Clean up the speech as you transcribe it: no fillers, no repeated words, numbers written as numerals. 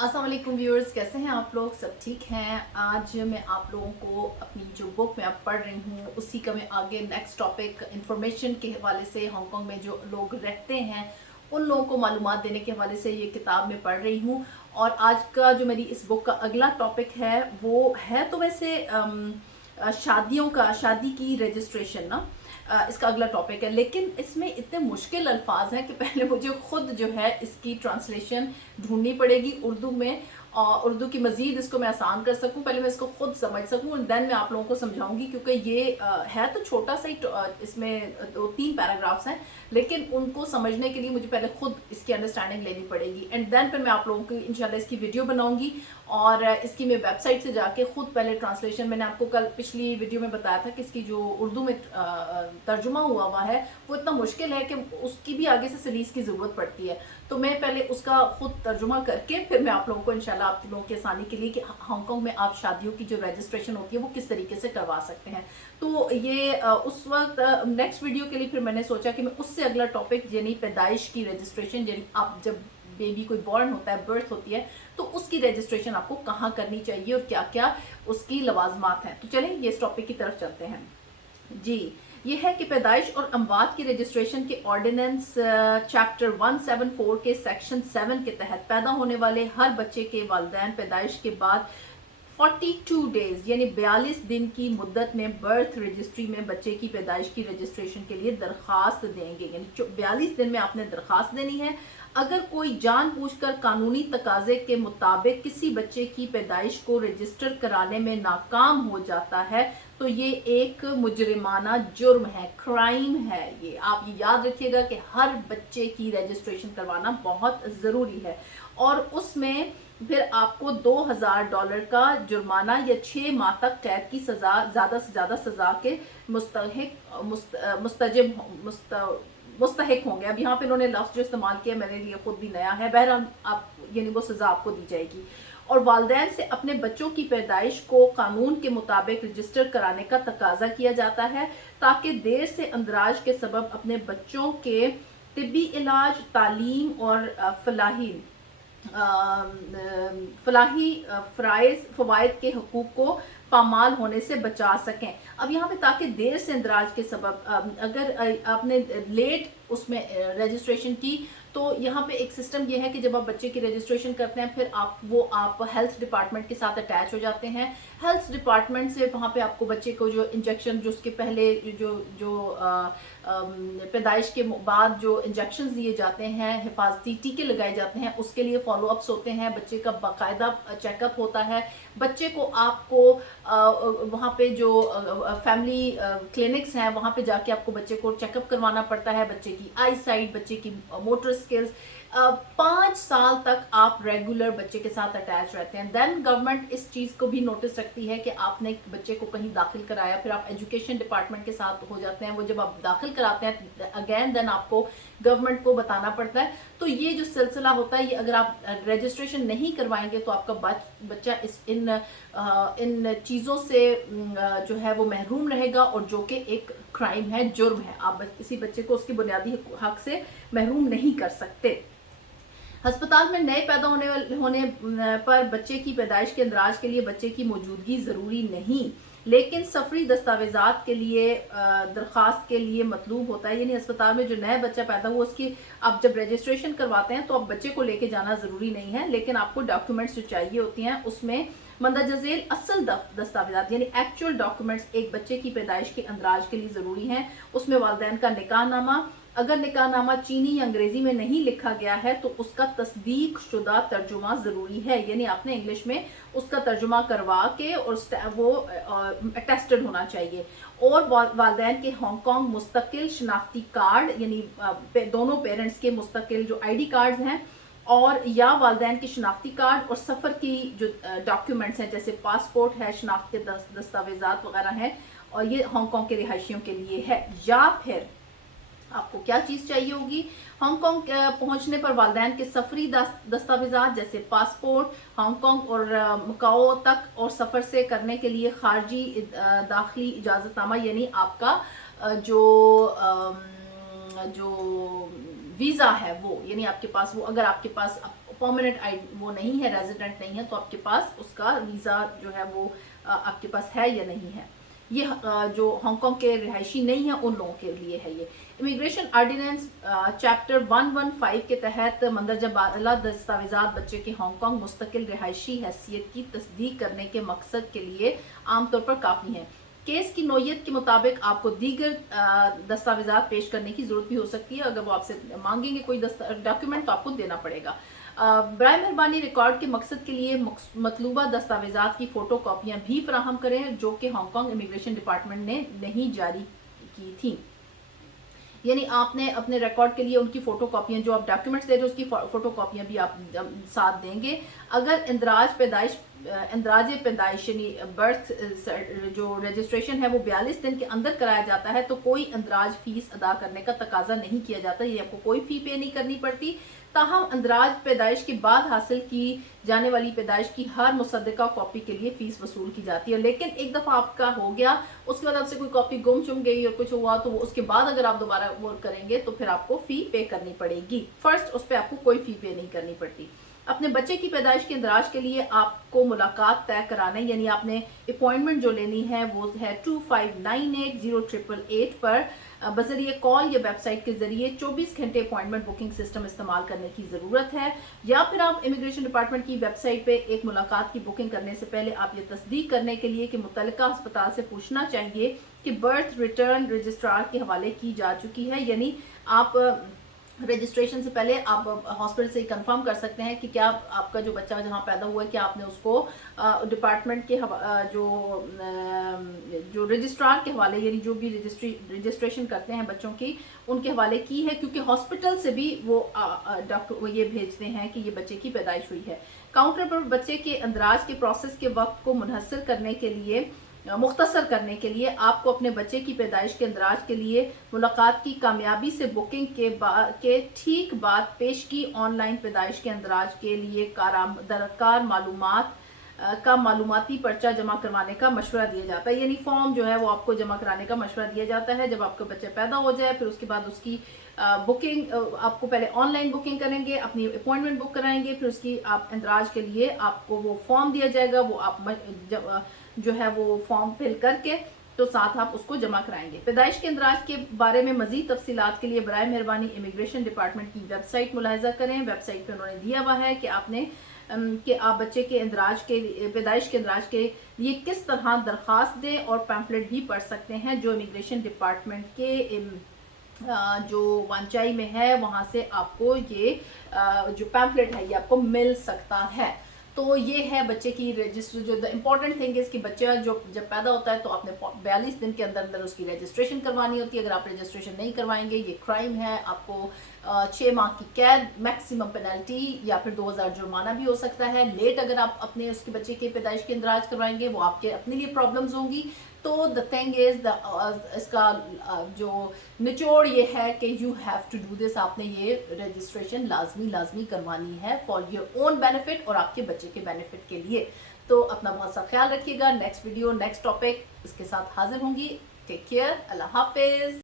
अस्सलाम वालेकुम व्यूअर्स, कैसे हैं आप लोग? सब ठीक हैं। आज मैं आप लोगों को अपनी जो बुक मैं अब पढ़ रही हूँ उसी का मैं आगे नेक्स्ट टॉपिक इंफॉर्मेशन के हवाले से हांगकांग में जो लोग रहते हैं उन लोगों को मालूमात देने के हवाले से ये किताब मैं पढ़ रही हूँ। और आज का जो मेरी इस बुक का अगला टॉपिक है वो है तो वैसे शादी की रजिस्ट्रेशन ना, इसका अगला टॉपिक है, लेकिन इसमें इतने मुश्किल अल्फाज हैं कि पहले मुझे खुद जो है इसकी ट्रांसलेशन ढूंढनी पड़ेगी उर्दू में, और उर्दू की मजीद इसको मैं आसान कर सकूं, पहले मैं इसको खुद समझ सकूं और देन मैं आप लोगों को समझाऊंगी, क्योंकि ये है तो छोटा सा ही इसमें 2-3 पैराग्राफ्स हैं, लेकिन उनको समझने के लिए मुझे पहले खुद इसकी अंडरस्टैंडिंग लेनी पड़ेगी एंड देन फिर मैं आप लोगों को इंशाल्लाह इसकी वीडियो बनाऊंगी और इसकी मैं वेबसाइट से जाके खुद पहले ट्रांसलेशन, मैंने आपको कल पिछली वीडियो में बताया था कि इसकी जो उर्दू में तर्जुमा हुआ है वो इतना मुश्किल है कि उसकी भी आगे से सलीस की ज़रूरत पड़ती है। तो मैं पहले उसका खुद तर्जुमा करके फिर मैं आप लोगों को इंशाल्लाह आप लोगों की आसानी के लिए कि हांगकांग में आप शादियों की जो रजिस्ट्रेशन होती है वो किस तरीके से करवा सकते हैं। तो ये उस वक्त नेक्स्ट वीडियो के लिए फिर मैंने सोचा कि मैं उससे अगला टॉपिक यानी पैदाइश की रजिस्ट्रेशन, यानी आप जब बेबी कोई बॉर्न होता है, बर्थ होती है, तो उसकी रजिस्ट्रेशन आपको कहाँ करनी चाहिए और क्या क्या उसकी लवाजमात हैं। तो चलें ये इस टॉपिक की तरफ चलते हैं जी। ये है कि पैदाइश और अमवात की रजिस्ट्रेशन के ऑर्डिनेंस चैप्टर 174 के सेक्शन 7 के तहत पैदा होने वाले हर बच्चे के वालिदैन पैदाइश के बाद 42 डेज यानी 42 दिन की मुद्दत में बर्थ रजिस्ट्री में बच्चे की पैदाइश की रजिस्ट्रेशन के लिए दरखास्त देंगे। यानी 42 दिन में आपने दरखास्त देनी है। अगर कोई जानबूझकर कानूनी तकाजे के मुताबिक किसी बच्चे की पैदाइश को रजिस्टर कराने में नाकाम हो जाता है तो ये एक मुजरिमाना जुर्म है, क्राइम है। ये आप ये याद रखिएगा कि हर बच्चे की रजिस्ट्रेशन करवाना बहुत ज़रूरी है और उसमें फिर आपको $2000 का जुर्माना या 6 माह तक कैद की सज़ा, ज़्यादा से ज़्यादा सज़ा के मुस्तहिक होंगे। अब यहाँ पे इन्होंने लफ्ज़ जो इस्तेमाल किया मेरे लिए खुद भी नया है। बहरहाल आप यानी वो सज़ा आपको दी जाएगी। और वालिदैन से अपने बच्चों की पैदाइश को कानून के मुताबिक रजिस्टर कराने का तकाजा किया जाता है ताकि देर से अंदराज के सबब अपने बच्चों के तिब्बी इलाज, तालीम और फलाही फ़वाइद के हकूक़ को पामाल होने से बचा सकें। अब यहाँ पे ताकि देर से इंदराज के सबब अगर आपने लेट उसमें रजिस्ट्रेशन की तो यहाँ पे एक सिस्टम ये है कि जब आप बच्चे की रजिस्ट्रेशन करते हैं फिर आप हेल्थ डिपार्टमेंट के साथ अटैच हो जाते हैं। हेल्थ डिपार्टमेंट से वहाँ पे आपको बच्चे को जो इंजेक्शन, जो उसके पहले जो जो पैदाइश के बाद जो इंजेक्शन दिए जाते हैं, हिफाजती टीके लगाए जाते हैं, उसके लिए फॉलोअप्स होते हैं, बच्चे का बाकायदा चेकअप होता है। बच्चे को आपको वहाँ पे जो फैमिली क्लिनिक्स हैं वहाँ पे जाके आपको बच्चे को चेकअप करवाना पड़ता है, बच्चे की आई साइट, बच्चे की मोटर स्किल्स। 5 साल तक आप रेगुलर बच्चे के साथ अटैच रहते हैं। देन गवर्नमेंट इस चीज़ को भी नोटिस रखती है कि आपने बच्चे को कहीं दाखिल कराया, फिर आप एजुकेशन डिपार्टमेंट के साथ हो जाते हैं। वो जब आप दाखिल कराते हैं अगेन देन आपको गवर्नमेंट को बताना पड़ता है। तो ये जो सिलसिला होता है, ये अगर आप रजिस्ट्रेशन नहीं करवाएंगे तो आपका बच्चा इन चीज़ों से जो है वो महरूम रहेगा, और जो कि एक क्राइम है, जुर्म है। आप किसी बच्चे को उसकी बुनियादी हक से महरूम नहीं कर सकते। अस्पताल में नए पैदा होने पर बच्चे की पैदाइश के अंदराज के लिए बच्चे की मौजूदगी ज़रूरी नहीं, लेकिन सफरी दस्तावेजात के लिए दरख्वास्त के लिए मतलूब होता है। यानी अस्पताल में जो नया बच्चा पैदा हुआ उसकी आप जब रजिस्ट्रेशन करवाते हैं तो आप बच्चे को लेके जाना ज़रूरी नहीं है, लेकिन आपको डॉक्यूमेंट्स जो चाहिए होती हैं उसमें मंदरजा झेल असल दस्तावेजात यानी एक्चुअल डॉक्यूमेंट्स एक बच्चे की पैदाइश के अंदराज के लिए ज़रूरी हैं। उसमें वालिदैन का निकाहनामा, अगर निकाहनामा चीनी या अंग्रेजी में नहीं लिखा गया है तो उसका तस्दीक शुदा तर्जुमा ज़रूरी है, यानी आपने इंग्लिश में उसका तर्जुमा करवा के और वो अटेस्टेड होना चाहिए। और वालिदैन के हांगकांग मुस्तकिल शनाख्ती कार्ड, यानी दोनों पेरेंट्स के मुस्तकिल जो ID कार्ड्स हैं, और या वालिदैन के शनाख्ती कार्ड और सफ़र की जो डॉक्यूमेंट्स हैं जैसे पासपोर्ट है, शनाख्त के दस्तावेजात वगैरह हैं, और ये हांगकांग के रिहायशियों के लिए है। या फिर आपको क्या चीज़ चाहिए होगी, हांगकांग पहुंचने पर वालिदैन के सफरी दस्तावेजात जैसे पासपोर्ट, हांगकांग और मकाओ तक और सफ़र से करने के लिए खारजी दाखिली इजाज़तनामा, यानी आपका जो वीज़ा है वो, यानी आपके पास वो, अगर आपके पास परमानेंट वो नहीं है, रेजिडेंट नहीं है, तो आपके पास उसका वीज़ा जो है वो आपके पास है या नहीं है। ये जो हांगकांग के रिहायशी नहीं है उन लोगों के लिए है। ये इमिग्रेशन ऑर्डिनेंस चैप्टर 115 के तहत मंदरजा बाला दस्तावेजात बच्चे के हांगकांग मुस्तकिल रिहायशी हैसियत की तस्दीक करने के मकसद के लिए आमतौर पर काफ़ी हैं। केस की नौयत के मुताबिक आपको दीगर दस्तावेजात पेश करने की ज़रूरत भी हो सकती है। अगर वो आपसे मांगेंगे कोई डॉक्यूमेंट तो आपको देना पड़ेगा। बराए मेहरबानी रिकॉर्ड के मकसद के लिए मतलूबा दस्तावेजात की फ़ोटो कापियाँ भी फराहम करें जो कि हांगकांग इमिग्रेशन डिपार्टमेंट ने नहीं जारी की थी। यानी आपने अपने रिकॉर्ड के लिए उनकी फ़ोटो कापियाँ, जो आप डॉक्यूमेंट्स दे रहे हो उसकी फ़ोटो कापियाँ भी आप साथ देंगे। अगर इंदराज पैदाइश यानी बर्थ जो रजिस्ट्रेशन है वो 42 दिन के अंदर कराया जाता है तो कोई इंदराज फीस अदा करने का तकाजा नहीं किया जाता, ये आपको कोई फ़ी पे नहीं करनी पड़ती। ताहम इंदराज पैदाइश के बाद हासिल की जाने वाली पैदाइश की हर मुसद्दका कॉपी के लिए फ़ीस वसूल की जाती है। लेकिन एक दफ़ा आपका हो गया, उसके बाद आपसे कोई कॉपी गुम चुम गई और कुछ हुआ तो उसके बाद अगर आप दोबारा वो करेंगे तो फिर आपको फ़ी पे करनी पड़ेगी। फर्स्ट उस पर आपको कोई फ़ी पे नहीं करनी पड़ती। अपने बच्चे की पैदाइश के इंदराज के लिए आपको मुलाकात तय कराने यानी आपने अपॉइंटमेंट जो लेनी है वो है 25980888 पर बजरिए कॉल या वेबसाइट के जरिए 24 घंटे अपॉइंटमेंट बुकिंग सिस्टम इस्तेमाल करने की ज़रूरत है। या फिर आप इमिग्रेशन डिपार्टमेंट की वेबसाइट पे एक मुलाकात की बुकिंग करने से पहले आप ये तस्दीक करने के लिए कि मुतल्लिका अस्पताल से पूछना चाहिए कि बर्थ रिटर्न रजिस्ट्रार के हवाले की जा चुकी है। यानी आप रजिस्ट्रेशन से पहले आप हॉस्पिटल से कंफर्म कर सकते हैं कि क्या आपका जो बच्चा जहाँ पैदा हुआ है क्या आपने उसको डिपार्टमेंट के जो रजिस्ट्रार के हवाले यानी जो भी रजिस्ट्रेशन करते हैं बच्चों की उनके हवाले की है, क्योंकि हॉस्पिटल से भी वो डॉक्टर ये भेजते हैं कि ये बच्चे की पैदाइश हुई है। काउंटर पर बच्चे के अंदराज के प्रोसेस के वक्त को मुनहसर करने के लिए मुख्तसर करने के लिए आपको अपने बच्चे की पैदाइश के अंदराज के लिए मुलाकात की कामयाबी से बुकिंग के ठीक बाद पेश की ऑनलाइन पैदाइश के अंदराज के लिए दरकार मालूमात का मालूमाती पर्चा जमा करवाने का मशवरा दिया जाता है। यानी फॉर्म जो है वो आपको जमा कराने का मशवरा दिया जाता है जब आपका बच्चा पैदा हो जाए। फिर उसके बाद उसकी बुकिंग आपको पहले ऑनलाइन बुकिंग करेंगे, अपनी अपॉइंटमेंट बुक कराएंगे, फिर उसकी आप इंदराज के लिए आपको वो फॉर्म दिया जाएगा, वो आप जो है वो फॉर्म फिल करके तो साथ आप उसको जमा कराएंगे। पैदाइश के इंदराज के बारे में मजीद तफसीलात के लिए बराए मेहरबानी इमिग्रेशन डिपार्टमेंट की वेबसाइट मुलाहिजा करें। वेबसाइट पे उन्होंने दिया हुआ है कि आपने कि आप बच्चे के इंदराज के पैदाइश के इंदराज के लिए किस तरह दरख्वास्त दें और पैम्फलेट भी पढ़ सकते हैं जो इमिग्रेशन डिपार्टमेंट के जो वांचाई में है वहाँ से आपको ये जो पैम्फलेट है ये आपको मिल सकता है। तो ये है बच्चे की रजिस्टर जो द इम्पॉर्टेंट थिंग इज़ कि बच्चा जो जब पैदा होता है तो आपने 42 दिन के अंदर अंदर उसकी रजिस्ट्रेशन करवानी होती है। अगर आप रजिस्ट्रेशन नहीं करवाएंगे ये क्राइम है, आपको 6 माह की कैद, मैक्सिमम पेनल्टी या फिर 2000 जुर्माना भी हो सकता है। लेट अगर आप अपने उसके बच्चे के पैदाइश के इंदराज करवाएंगे वो आपके अपने लिए प्रॉब्लम्स होंगी। तो द थिंग इज इसका जो निचोड़ ये है कि you have to do this, आपने ये रजिस्ट्रेशन लाजमी करवानी है फॉर योर ओन बेनिफिट और आपके बच्चे के बेनिफिट के लिए। तो अपना बहुत सा ख्याल रखिएगा। नेक्स्ट वीडियो नेक्स्ट टॉपिक इसके साथ हाजिर होंगी। टेक केयर, अल्लाह हाफिज।